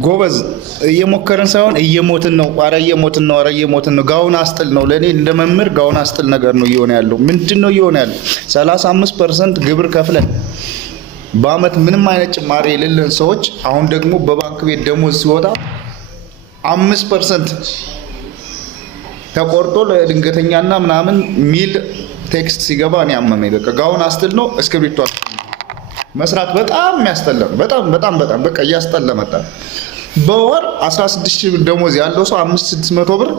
ጎበዝ እየሞከርን ሳይሆን እየሞትን ነው። ኧረ እየሞትን ነው። ኧረ እየሞትን ነው። ጋውን አስጥል ነው። ለኔ እንደመምር ጋውን አስጥል ነገር ነው እየሆነ ያለው። ምንድነው እየሆነ ያለው? 35% ግብር ከፍለን በአመት ምንም አይነት ጭማሪ የሌለን ሰዎች አሁን ደግሞ በባንክ ቤት ደሞዝ ሲወጣ 5% ተቆርጦ ለድንገተኛና ምናምን ሚል ቴክስት ሲገባ እኔ አመመኝ። በቃ ጋውን አስጥል ነው። እስክሪብቶ መስራት በጣም የሚያስጠላ በጣም በቃ እያስጠላ መጣ። በወር 16000 ብር ደሞዝ ያለው ሰው 500-600 ብር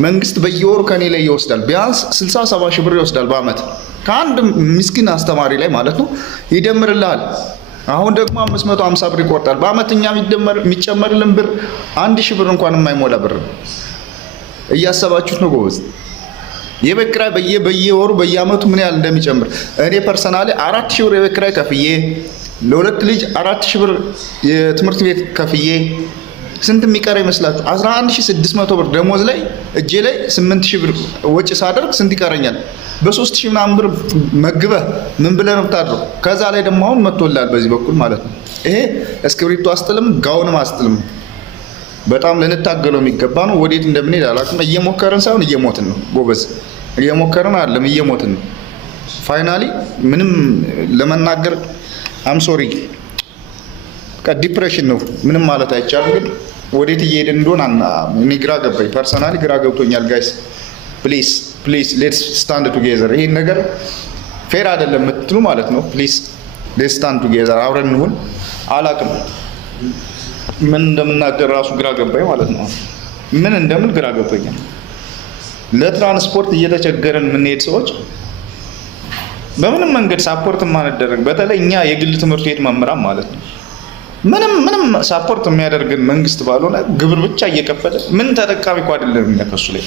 መንግስት በየወሩ ከኔ ላይ ይወስዳል። ቢያንስ 60-70 ሺህ ብር ይወስዳል በአመት ከአንድ ምስኪን አስተማሪ ላይ ማለት ነው። ይደምርልሃል። አሁን ደግሞ 550 ብር ይቆርጣል በአመት። እኛ የሚጨመርልን ብር 1000 ብር እንኳን የማይሞላ ብር እያሰባችሁት ነው ጎበዝ። የቤት ኪራይ በየወሩ በየአመቱ ምን ያህል እንደሚጨምር እኔ ፐርሰናሊ 4000 ብር የቤት ኪራይ ከፍዬ ለሁለት ልጅ 4000 ብር የትምህርት ቤት ከፍዬ ስንት የሚቀር ይመስላችሁ? 11600 ብር ደሞዝ ላይ እጄ ላይ 8000 ብር ወጪ ሳደርግ ስንት ይቀረኛል? በ3000 ምናምን ብር መግበህ ምን ብለህ ነው የምታድረው? ከዛ ላይ ደግሞ አሁን መጥቶላል በዚህ በኩል ማለት ነው። ይሄ እስክሪብቶ አስጥልም ጋውንም አስጥልም በጣም ልንታገለው የሚገባ ነው። ወዴት እንደምንሄድ አላውቅም። እየሞከርን ሳይሆን እየሞትን ነው ጎበዝ። እየሞከርን አይደለም እየሞትን ነው። ፋይናሊ ምንም ለመናገር አም ሶሪ ዲፕሬሽን ነው። ምንም ማለት አይቻልም። ግን ወዴት እየሄድን እንደሆነ እኔ ግራ ገባኝ። ፐርሰናሊ ግራ ገብቶኛል። ጋይስ ፕሊዝ ሌትስ ስታንድ ቱጌዘር። ይሄን ነገር ፌር አይደለም የምትሉ ማለት ነው። ፕሊዝ ሌትስ ስታንድ ቱጌዘር። አብረን እንሁን። አላውቅም ምን እንደምናገር ራሱ ግራ ገባኝ ማለት ነው። ምን እንደምን ግራ ገባኝ። ለትራንስፖርት እየተቸገረን የምንሄድ ሰዎች በምንም መንገድ ሳፖርት ማንደረግ፣ በተለይ እኛ የግል ትምህርት ቤት መምህራን ማለት ነው ምንም ሳፖርት የሚያደርግን መንግስት ባልሆነ ግብር ብቻ እየከፈለ ምን ተጠቃሚ እኮ አይደለም። ከሱ ላይ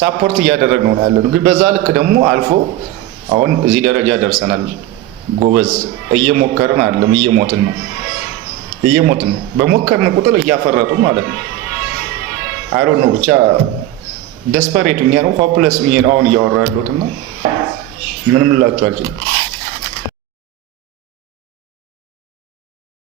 ሳፖርት እያደረግነው ነው ያለነው። ግን በዛ ልክ ደግሞ አልፎ አሁን እዚህ ደረጃ ደርሰናል ጎበዝ። እየሞከርን አይደለም እየሞትን ነው። በሞከርን ቁጥር እያፈረጡ ማለት ነው። አይ ዶንት ኖ ብቻ ደስፐሬት ነው ሆፕለስ ነው አሁን እያወራሁት እና ምንም ልላችሁ አልችልም።